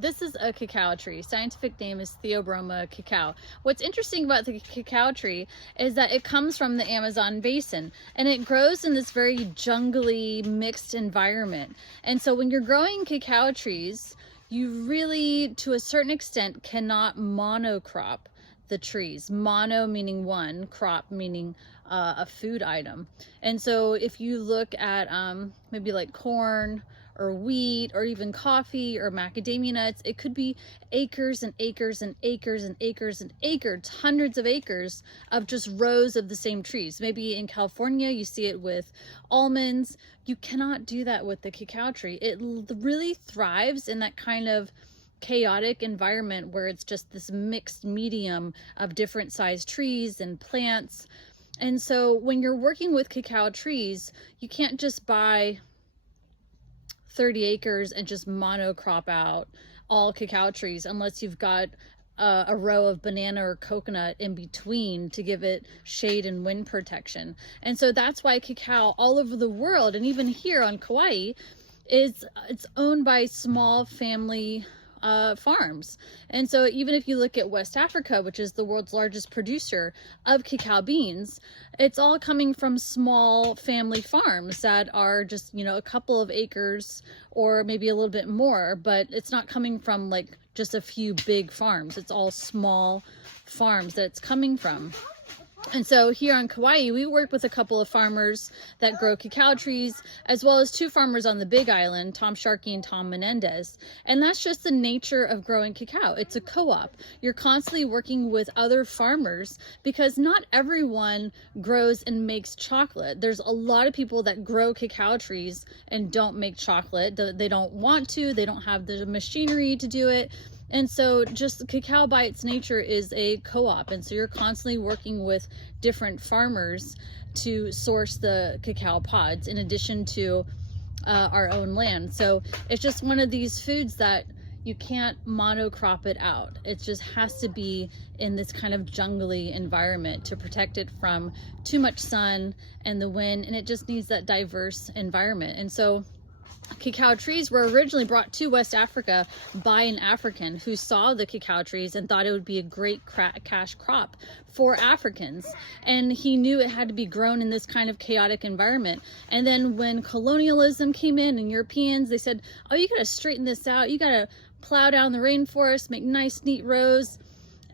This is a cacao tree. Scientific name is Theobroma cacao. What's interesting about the cacao tree is that it comes from the Amazon basin and it grows in this very jungly mixed environment. And so when you're growing cacao trees, you really, to a certain extent, cannot monocrop the trees. Mono meaning one, crop meaning a food item. And so if you look at maybe like corn or wheat or even coffee or macadamia nuts, it could be acres and acres and acres and acres and acres, hundreds of acres of just rows of the same trees. Maybe in California you see it with almonds. You cannot do that with the cacao tree. It really thrives in that kind of chaotic environment where it's just this mixed medium of different sized trees and plants. And so when you're working with cacao trees, you can't just buy 30 acres and just monocrop out all cacao trees unless you've got a row of banana or coconut in between to give it shade and wind protection. And so that's why cacao all over the world, and even here on Kauai, it's owned by small family farms. And so even if you look at West Africa, which is the world's largest producer of cacao beans, it's all coming from small family farms that are just, you know, a couple of acres or maybe a little bit more, but it's not coming from like just a few big farms. It's all small farms that it's coming from. And so here on Kauai, we work with a couple of farmers that grow cacao trees, as well as two farmers on the Big Island, Tom Sharkey and Tom Menendez. And that's just the nature of growing cacao. It's a co-op. You're constantly working with other farmers because not everyone grows and makes chocolate. There's a lot of people that grow cacao trees and don't make chocolate. They don't want to, they don't have the machinery to do it. And so just cacao by its nature is a co-op. And so you're constantly working with different farmers to source the cacao pods in addition to our own land. So it's just one of these foods that you can't monocrop it out. It just has to be in this kind of jungly environment to protect it from too much sun and the wind. And it just needs that diverse environment. And so cacao trees were originally brought to West Africa by an African who saw the cacao trees and thought it would be a great cash crop for Africans. And he knew it had to be grown in this kind of chaotic environment. And then when colonialism came in and Europeans, they said, oh, you got to straighten this out. You got to plow down the rainforest, make nice, neat rows.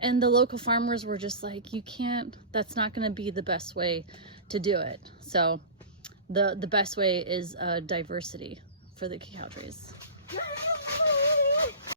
And the local farmers were just like, you can't, that's not going to be the best way to do it. So the best way is diversity for the cacao trees.